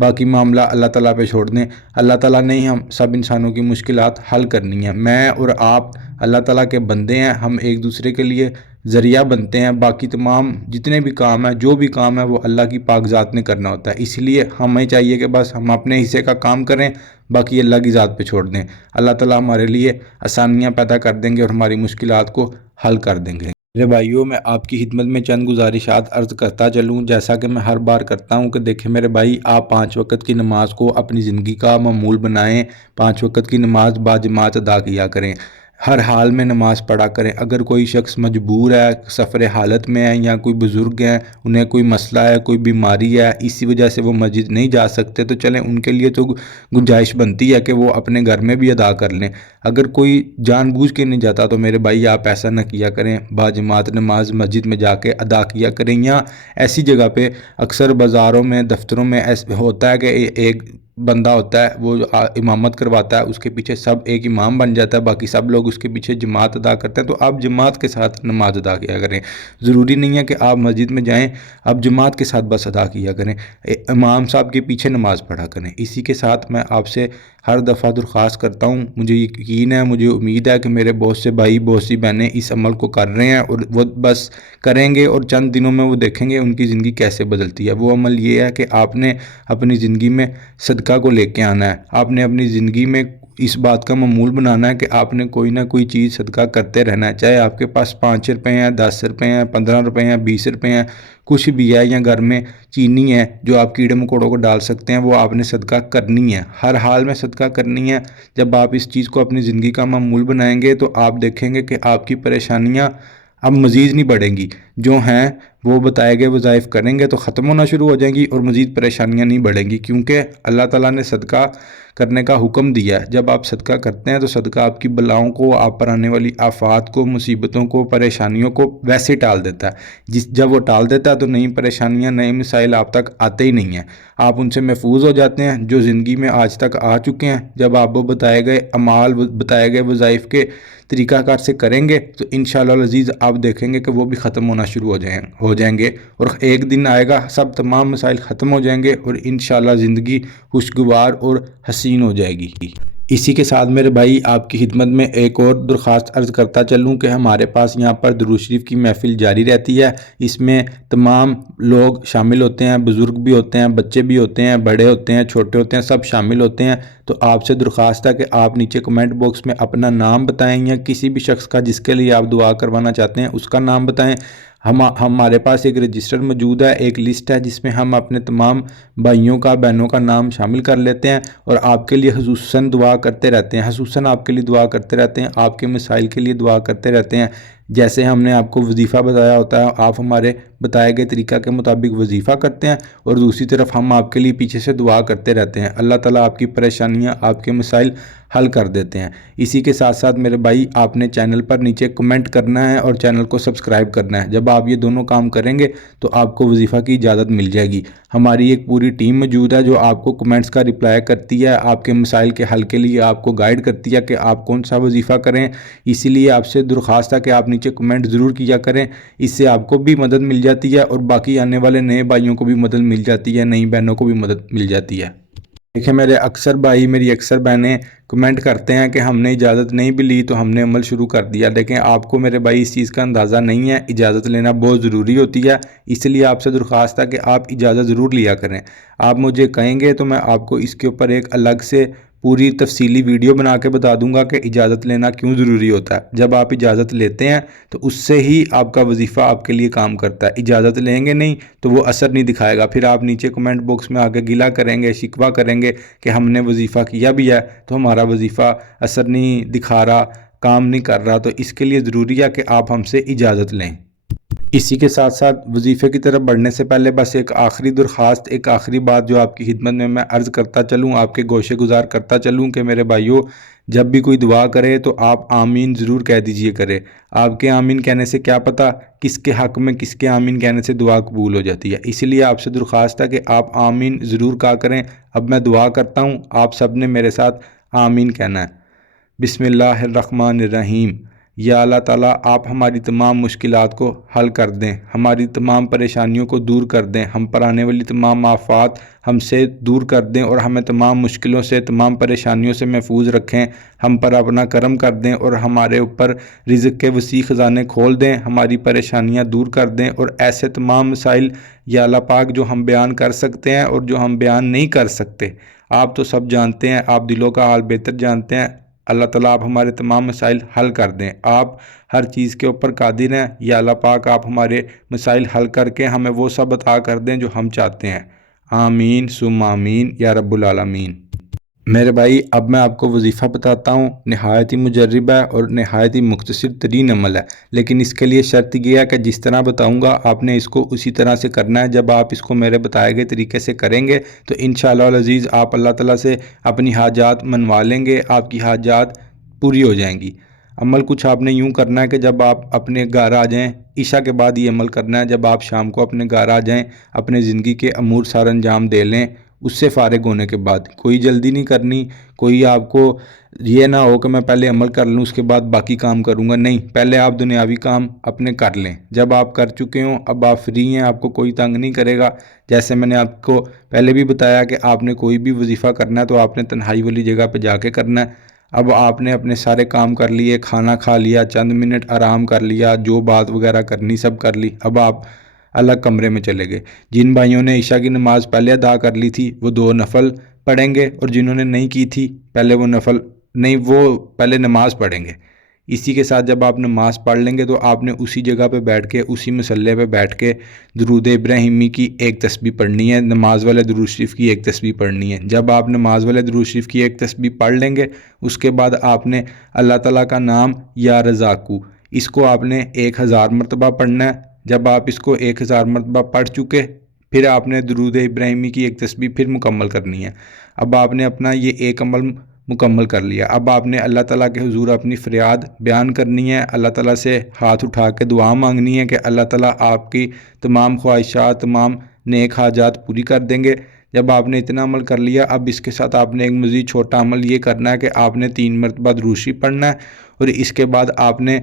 باقی معاملہ اللہ تعالیٰ پہ چھوڑ دیں۔ اللہ تعالیٰ نے ہی ہم سب انسانوں کی مشکلات حل کرنی ہیں۔ میں اور آپ اللہ تعالیٰ کے بندے ہیں، ہم ایک دوسرے کے لیے ذریعہ بنتے ہیں۔ باقی تمام جتنے بھی کام ہیں، جو بھی کام ہے وہ اللہ کی پاک ذات نے کرنا ہوتا ہے، اس لیے ہمیں چاہیے کہ بس ہم اپنے حصے کا کام کریں، باقی اللہ کی ذات پہ چھوڑ دیں۔ اللہ تعالیٰ ہمارے لیے آسانیاں پیدا کر دیں گے اور ہماری مشکلات کو حل کر دیں گے۔ میرے بھائیوں، میں آپ کی خدمت میں چند گزارشات عرض کرتا چلوں، جیسا کہ میں ہر بار کرتا ہوں کہ دیکھیں میرے بھائی، آپ 5 وقت کی نماز کو اپنی زندگی کا معمول بنائیں۔ 5 وقت کی نماز باجماعت ادا کیا کریں، ہر حال میں نماز پڑھا کریں۔ اگر کوئی شخص مجبور ہے، سفر حالت میں ہے، یا کوئی بزرگ ہیں، انہیں کوئی مسئلہ ہے، کوئی بیماری ہے، اسی وجہ سے وہ مسجد نہیں جا سکتے، تو چلیں ان کے لیے تو گنجائش بنتی ہے کہ وہ اپنے گھر میں بھی ادا کر لیں۔ اگر کوئی جان بوجھ کے نہیں جاتا تو میرے بھائی آپ ایسا نہ کیا کریں، باجماعت نماز مسجد میں جا کے ادا کیا کریں۔ یا ایسی جگہ پہ اکثر بازاروں میں، دفتروں میں ایسا ہوتا ہے کہ ایک بندہ ہوتا ہے وہ امامت کرواتا ہے، اس کے پیچھے سب ایک امام بن جاتا ہے، باقی سب لوگ اس کے پیچھے جماعت ادا کرتے ہیں، تو آپ جماعت کے ساتھ نماز ادا کیا کریں۔ ضروری نہیں ہے کہ آپ مسجد میں جائیں، آپ جماعت کے ساتھ بس ادا کیا کریں، امام صاحب کے پیچھے نماز پڑھا کریں۔ اسی کے ساتھ میں آپ سے ہر دفعہ درخواست کرتا ہوں، مجھے یقین ہے، مجھے امید ہے کہ میرے بہت سے بھائی، بہت سی بہنیں اس عمل کو کر رہے ہیں، اور وہ بس کریں گے اور چند دنوں میں وہ دیکھیں گے ان کی زندگی کیسے بدلتی ہے۔ وہ عمل یہ ہے کہ آپ نے اپنی زندگی میں صدقہ کو لے کے آنا ہے، آپ نے اپنی زندگی میں اس بات کا معمول بنانا ہے کہ آپ نے کوئی نہ کوئی چیز صدقہ کرتے رہنا ہے، چاہے آپ کے پاس 5 روپے ہیں، 10 روپے ہیں، 15 روپے ہیں، 20 روپے ہیں، کچھ بھی ہے، یا گھر میں چینی ہے جو آپ کیڑے مکوڑوں کو ڈال سکتے ہیں، وہ آپ نے صدقہ کرنی ہے، ہر حال میں صدقہ کرنی ہے۔ جب آپ اس چیز کو اپنی زندگی کا معمول بنائیں گے تو آپ دیکھیں گے کہ آپ کی پریشانیاں اب مزید نہیں بڑھیں گی، جو ہیں وہ بتائے گئے وظائف کریں گے تو ختم ہونا شروع ہو جائیں گی، اور مزید پریشانیاں نہیں بڑھیں گی، کیونکہ اللہ تعالیٰ نے صدقہ کرنے کا حکم دیا ہے۔ جب آپ صدقہ کرتے ہیں تو صدقہ آپ کی بلاؤں کو، آپ پر آنے والی آفات کو، مصیبتوں کو، پریشانیوں کو ویسے ٹال دیتا ہے۔ جب وہ ٹال دیتا ہے تو نئی پریشانیاں، نئے مسائل آپ تک آتے ہی نہیں ہیں، آپ ان سے محفوظ ہو جاتے ہیں جو زندگی میں آج تک آ چکے ہیں۔ جب آپ وہ بتائے گئے اعمال، بتائے گئے وظائف کے طریقہ کار سے کریں گے تو انشاءاللہ العزیز آپ دیکھیں گے کہ وہ بھی ختم ہونا شروع ہو جائیں گے، اور ایک دن آئے گا سب تمام مسائل ختم ہو جائیں گے، اور انشاءاللہ زندگی خوشگوار اور حسین ہو جائے گی۔ اسی کے ساتھ میرے بھائی آپ کی خدمت میں ایک اور درخواست عرض کرتا چلوں کہ ہمارے پاس یہاں پر درود شریف کی محفل جاری رہتی ہے، اس میں تمام لوگ شامل ہوتے ہیں، بزرگ بھی ہوتے ہیں، بچے بھی ہوتے ہیں، بڑے ہوتے ہیں، چھوٹے ہوتے ہیں، سب شامل ہوتے ہیں۔ تو آپ سے درخواست ہے کہ آپ نیچے کمنٹ باکس میں اپنا نام بتائیں، یا کسی بھی شخص کا جس کے لیے آپ دعا کروانا چاہتے ہیں اس کا نام بتائیں۔ ہمارے پاس ایک رجسٹر موجود ہے، ایک لسٹ ہے جس میں ہم اپنے تمام بھائیوں کا، بہنوں کا نام شامل کر لیتے ہیں، اور آپ کے لیے خصوصاً دعا کرتے رہتے ہیں، خصوصاً آپ کے لیے دعا کرتے رہتے ہیں، آپ کے مسائل کے لیے دعا کرتے رہتے ہیں۔ جیسے ہم نے آپ کو وظیفہ بتایا ہوتا ہے، آپ ہمارے بتائے گئے طریقہ کے مطابق وظیفہ کرتے ہیں، اور دوسری طرف ہم آپ کے لیے پیچھے سے دعا کرتے رہتے ہیں۔ اللہ تعالیٰ آپ کی پریشانیاں، آپ کے مسائل حل کر دیتے ہیں۔ اسی کے ساتھ ساتھ میرے بھائی آپ نے چینل پر نیچے کمنٹ کرنا ہے اور چینل کو سبسکرائب کرنا ہے۔ جب آپ یہ دونوں کام کریں گے تو آپ کو وظیفہ کی اجازت مل جائے گی۔ ہماری ایک پوری ٹیم موجود ہے جو آپ کو کمنٹس کا رپلائی کرتی ہے، آپ کے مسائل کے حل کے لیے آپ کو گائیڈ کرتی ہے کہ آپ کون سا وظیفہ کریں۔ اسی لیے آپ سے درخواست ہے کہ آپ نیچے کمنٹ ضرور کیا کریں، اس سے آپ کو بھی مدد مل جاتی ہے، اور باقی آنے والے نئے بھائیوں کو بھی مدد مل جاتی ہے، نئی بہنوں کو بھی مدد مل جاتی ہے۔ دیکھیں میرے اکثر بھائی، میری اکثر بہنیں کمنٹ کرتے ہیں کہ ہم نے اجازت نہیں بھی لی تو ہم نے عمل شروع کر دیا۔ دیکھیں آپ کو میرے بھائی اس چیز کا اندازہ نہیں ہے، اجازت لینا بہت ضروری ہوتی ہے، اس لیے آپ سے درخواست ہے کہ آپ اجازت ضرور لیا کریں۔ آپ مجھے کہیں گے تو میں آپ کو اس کے اوپر ایک الگ سے پوری تفصیلی ویڈیو بنا کے بتا دوں گا کہ اجازت لینا کیوں ضروری ہوتا ہے۔ جب آپ اجازت لیتے ہیں تو اس سے ہی آپ کا وظیفہ آپ کے لیے کام کرتا ہے، اجازت لیں گے نہیں تو وہ اثر نہیں دکھائے گا، پھر آپ نیچے کمنٹ باکس میں آگے گلہ کریں گے، شکوہ کریں گے کہ ہم نے وظیفہ کیا بھی ہے تو ہمارا وظیفہ اثر نہیں دکھا رہا، کام نہیں کر رہا۔ تو اس کے لیے ضروری ہے کہ آپ ہم سے اجازت لیں۔ اسی کے ساتھ ساتھ وظیفے کی طرف بڑھنے سے پہلے بس ایک آخری درخواست، ایک آخری بات جو آپ کی خدمت میں عرض کرتا چلوں، آپ کے گوشے گزار کرتا چلوں کہ میرے بھائیوں، جب بھی کوئی دعا کرے تو آپ آمین ضرور کہہ دیجئے کرے۔ آپ کے آمین کہنے سے کیا پتہ کس کے حق میں کس کے آمین کہنے سے دعا قبول ہو جاتی ہے، اس لیے آپ سے درخواست ہے کہ آپ آمین ضرور کہا کریں۔ اب میں دعا کرتا ہوں، آپ سب نے میرے ساتھ آمین کہنا ہے۔ بسم اللہ الرحمن الرحیم۔ یا اللہ تعالیٰ آپ ہماری تمام مشکلات کو حل کر دیں، ہماری تمام پریشانیوں کو دور کر دیں، ہم پر آنے والی تمام آفات ہم سے دور کر دیں اور ہمیں تمام مشکلوں سے تمام پریشانیوں سے محفوظ رکھیں، ہم پر اپنا کرم کر دیں اور ہمارے اوپر رزق کے وسیع خزانے کھول دیں، ہماری پریشانیاں دور کر دیں۔ اور ایسے تمام مسائل یا اللہ پاک جو ہم بیان کر سکتے ہیں اور جو ہم بیان نہیں کر سکتے، آپ تو سب جانتے ہیں، آپ دلوں کا حال بہتر جانتے ہیں۔ اللہ تعالیٰ آپ ہمارے تمام مسائل حل کر دیں، آپ ہر چیز کے اوپر قادر ہیں۔ یا اللہ پاک آپ ہمارے مسائل حل کر کے ہمیں وہ سب عطا کر دیں جو ہم چاہتے ہیں۔ آمین ثم آمین یا رب العالمین۔ میرے بھائی، اب میں آپ کو وظیفہ بتاتا ہوں، نہایت ہی مجرب ہے اور نہایت ہی مختصر ترین عمل ہے، لیکن اس کے لیے شرط یہ ہے کہ جس طرح بتاؤں گا آپ نے اس کو اسی طرح سے کرنا ہے۔ جب آپ اس کو میرے بتائے گئے طریقے سے کریں گے تو انشاءاللہ العزیز آپ اللہ تعالیٰ سے اپنی حاجات منوا لیں گے، آپ کی حاجات پوری ہو جائیں گی۔ عمل کچھ آپ نے یوں کرنا ہے کہ جب آپ اپنے گھر آ جائیں، عشاء کے بعد یہ عمل کرنا ہے، جب آپ شام کو اپنے گھر آ جائیں، اپنے زندگی کے امور سر انجام دے لیں، اس سے فارغ ہونے کے بعد کوئی جلدی نہیں کرنی، کوئی آپ کو یہ نہ ہو کہ میں پہلے عمل کر لوں اس کے بعد باقی کام کروں گا، نہیں، پہلے آپ دنیاوی کام اپنے کر لیں۔ جب آپ کر چکے ہوں، اب آپ فری ہیں، آپ کو کوئی تنگ نہیں کرے گا۔ جیسے میں نے آپ کو پہلے بھی بتایا کہ آپ نے کوئی بھی وظیفہ کرنا ہے تو آپ نے تنہائی والی جگہ پہ جا کے کرنا ہے۔ اب آپ نے اپنے سارے کام کر لیے، کھانا کھا لیا، چند منٹ آرام کر لیا، جو بات وغیرہ کرنی سب کر لی، اب آپ الگ کمرے میں چلے گئے۔ جن بھائیوں نے عشاء کی نماز پہلے ادا کر لی تھی وہ 2 نفل پڑھیں گے، اور جنہوں نے نہیں کی تھی پہلے وہ پہلے نماز پڑھیں گے۔ اسی کے ساتھ جب آپ نماز پڑھ لیں گے تو آپ نے اسی جگہ پہ بیٹھ کے، اسی مصلے پہ بیٹھ کے درود ابراہیمی کی ایک تسبیح پڑھنی ہے، نماز والے درود شریف کی ایک تسبیح پڑھنی ہے۔ جب آپ نماز والے درود شریف کی ایک تسبیح پڑھ لیں گے، اس کے بعد آپ نے اللہ تعالیٰ کا نام یا رزاقو، اس کو آپ نے 1000 مرتبہ پڑھنا ہے۔ جب آپ اس کو 1000 مرتبہ پڑھ چکے، پھر آپ نے درود ابراہیمی کی ایک تسبیح پھر مکمل کرنی ہے۔ اب آپ نے اپنا یہ ایک عمل مکمل کر لیا۔ اب آپ نے اللہ تعالیٰ کے حضور اپنی فریاد بیان کرنی ہے، اللہ تعالیٰ سے ہاتھ اٹھا کے دعا مانگنی ہے کہ اللہ تعالیٰ آپ کی تمام خواہشات، تمام نیک حاجات پوری کر دیں گے۔ جب آپ نے اتنا عمل کر لیا، اب اس کے ساتھ آپ نے ایک مزید چھوٹا عمل یہ کرنا ہے کہ آپ نے 3 مرتبہ درود شریف پڑھنا ہے، اور اس کے بعد آپ نے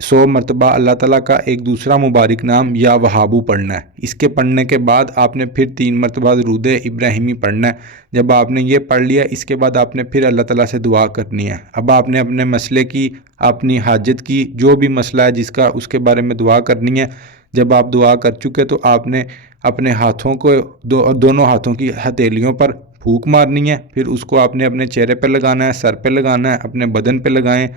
100 مرتبہ اللہ تعالیٰ کا ایک دوسرا مبارک نام یا وہابو پڑھنا ہے۔ اس کے پڑھنے کے بعد آپ نے پھر 3 مرتبہ درود ابراہیمی پڑھنا ہے۔ جب آپ نے یہ پڑھ لیا، اس کے بعد آپ نے پھر اللہ تعالیٰ سے دعا کرنی ہے۔ اب آپ نے اپنے مسئلے کی، اپنی حاجت کی، جو بھی مسئلہ ہے جس کا، اس کے بارے میں دعا کرنی ہے۔ جب آپ دعا کر چکے تو آپ نے اپنے ہاتھوں کو دونوں ہاتھوں کی ہتھیلیوں پر پھونک مارنی ہے، پھر اس کو آپ نے اپنے چہرے پہ لگانا ہے، سر پہ لگانا ہے، اپنے بدن پہ لگائیں۔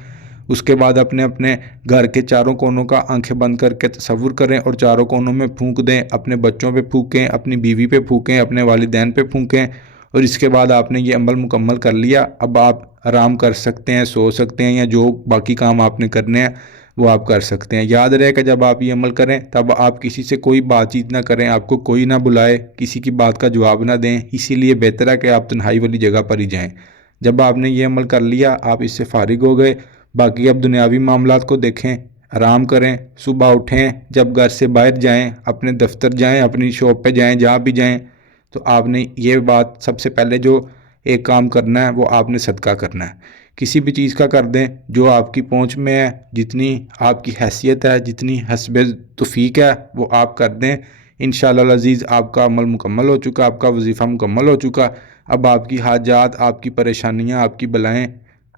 اس کے بعد اپنے گھر کے چاروں کونوں کا آنکھیں بند کر کے تصور کریں اور چاروں کونوں میں پھونک دیں، اپنے بچوں پہ پھونکیں، اپنی بیوی پہ پھونکیں، اپنے والدین پہ پھونکیں، اور اس کے بعد آپ نے یہ عمل مکمل کر لیا۔ اب آپ آرام کر سکتے ہیں، سو سکتے ہیں، یا جو باقی کام آپ نے کرنے ہیں وہ آپ کر سکتے ہیں۔ یاد رہے کہ جب آپ یہ عمل کریں تب آپ کسی سے کوئی بات چیت نہ کریں، آپ کو کوئی نہ بلائے، کسی کی بات کا جواب نہ دیں، اسی لیے بہتر ہے کہ آپ تنہائی والی جگہ پر ہی جائیں۔ جب آپ نے یہ عمل کر لیا، آپ اس سے فارغ ہو گئے، باقی اب دنیاوی معاملات کو دیکھیں، آرام کریں، صبح اٹھیں، جب گھر سے باہر جائیں، اپنے دفتر جائیں، اپنی شاپ پہ جائیں، جہاں بھی جائیں، تو آپ نے یہ بات سب سے پہلے جو ایک کام کرنا ہے وہ آپ نے صدقہ کرنا ہے۔ کسی بھی چیز کا کر دیں جو آپ کی پہنچ میں ہے، جتنی آپ کی حیثیت ہے، جتنی حسب توفیق ہے وہ آپ کر دیں۔ انشاءاللہ العزیز آپ کا عمل مکمل ہو چکا، آپ کا وظیفہ مکمل ہو چکا۔ اب آپ کی حاجات، آپ کی پریشانیاں، آپ کی بلائیں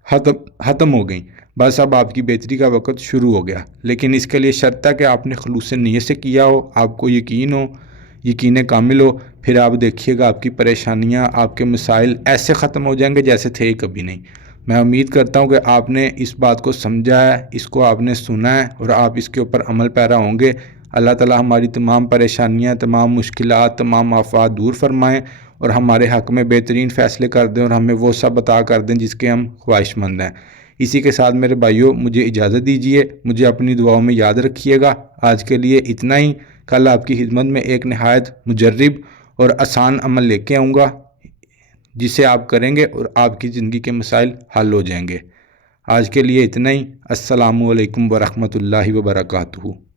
ختم ہو گئیں، بس اب آپ کی بہتری کا وقت شروع ہو گیا۔ لیکن اس کے لیے شرط ہے کہ آپ نے خلوص نیت سے کیا ہو، آپ کو یقین ہو، یقین کامل ہو، پھر آپ دیکھیے گا آپ کی پریشانیاں، آپ کے مسائل ایسے ختم ہو جائیں گے جیسے تھے ہی کبھی نہیں۔ میں امید کرتا ہوں کہ آپ نے اس بات کو سمجھا ہے، اس کو آپ نے سنا ہے، اور آپ اس کے اوپر عمل پیرا ہوں گے۔ اللہ تعالی ہماری تمام پریشانیاں، تمام مشکلات، تمام آفات دور فرمائیں، اور ہمارے حق میں بہترین فیصلے کر دیں، اور ہمیں وہ سب عطا کر دیں جس کے ہم خواہش مند ہیں۔ اسی کے ساتھ میرے بھائیوں، مجھے اجازت دیجیے، مجھے اپنی دعاؤں میں یاد رکھیے گا۔ آج کے لیے اتنا ہی، کل آپ کی خدمت میں ایک نہایت مجرب اور آسان عمل لے کے آؤں گا، جسے آپ کریں گے اور آپ کی زندگی کے مسائل حل ہو جائیں گے۔ آج کے لیے اتنا ہی۔ السلام علیکم ورحمۃ اللہ وبرکاتہ۔